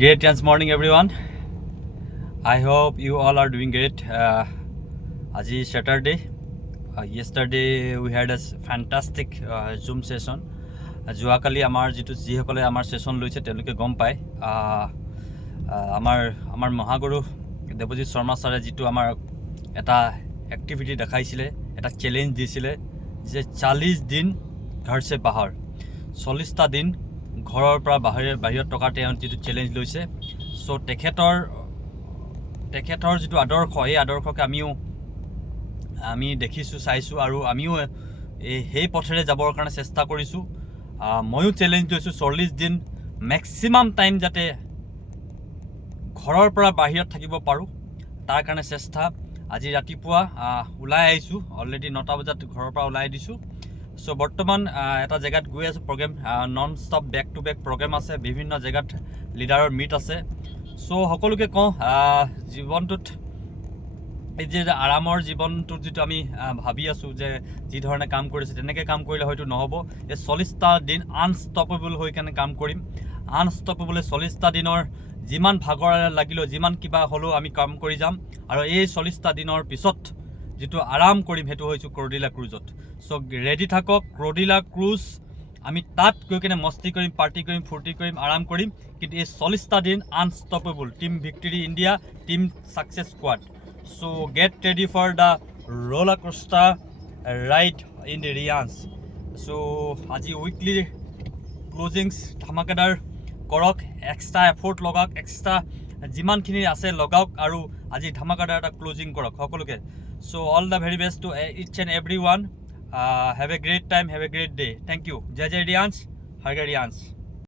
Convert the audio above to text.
Great chance morning, everyone. I hope you all are doing great. Aji Saturday. Yesterday we had a fantastic Zoom session. যোৱাকালি আমাৰ যিটো যিসকলে আমাৰ session লৈছে তেওঁলোকে গম পায় আমাৰ মহাগুৰু দেৱজিৎ শৰ্মা ছাৰে যিটো আমাৰ এটা এক্টিভিটি দেখাইছিলে, এটা চ্যালেঞ্জ দিছিলে যে 40 দিন ঘৰ সে বাহিৰ, 40টা দিন ঘৰৰ পৰা বাহিৰত টকা তেওঁ যিটো চ্যালেঞ্জ লৈছে। সো তেখেতৰ যিটো আদৰ্শ, এই আদৰ্শকে আমি দেখিছোঁ, চাইছোঁ আৰু আমিও সেই পথেৰে যাবৰ কাৰণে চেষ্টা কৰিছোঁ। ময়ো চ্যালেঞ্জ লৈছোঁ 40 দিন ম্যাক্সিমাম টাইম যাতে ঘৰৰ পৰা বাহিৰত থাকিব পাৰোঁ, তাৰ কাৰণে চেষ্টা। আজি ৰাতিপুৱা ওলাই আহিছোঁ, অলৰেডি 9টা বজাত ঘৰৰ পৰা ওলাই দিছোঁ। সো বৰ্তমান এটা জেগাত গৈ আছোঁ, program non stop back to back program আছে, বিভিন্ন জেগাত লিডাৰৰ মিট আছে। সো সকলোকে কওঁ জীৱনটোত এই যে আৰামৰ জীৱনটোত যিটো আমি ভাবি আছোঁ যে যি ধৰণে কাম কৰিছে তেনেকৈ কাম কৰিলে হয়তো নহ'ব। এই 40টা দিন আনষ্টপেবল হৈ কেনে কাম কৰিম। আনষ্টপেবল 40টা দিনৰ যিমান ভাগৰ লাগিলেও, যিমান কিবা হ'লেও আমি কাম কৰি যাম। আৰু এই 40টা দিনৰ পিছত যিটো আৰাম কৰিম সেইটো হৈছে ক্ৰডিলা ক্ৰুজত। সো ৰেডি থাকক, ক্ৰডিলা ক্ৰুজ। আমি তাত গৈ কেনে মস্তি কৰিম, পাৰ্টি কৰিম, ফূৰ্তি কৰিম, আৰাম কৰিম। কিন্তু এই 40টা দিন unstoppable, team victory India, team success squad. So get ready for the roller coaster ride in the Reliance. So আজি উইকলি ক্লোজিংস ধামাকাদাৰ কৰক, এক্সট্ৰা এফৰ্ট লগাওক, এক্সট্ৰা যিমানখিনি আছে লগাওক আৰু আজি ধামাকাদাৰ এটা ক্লোজিং কৰক সকলোকে। So all the very best to each and everyone. Have a great time, have a great day. Thank you. Jai Jai Reliance, Har Reliance.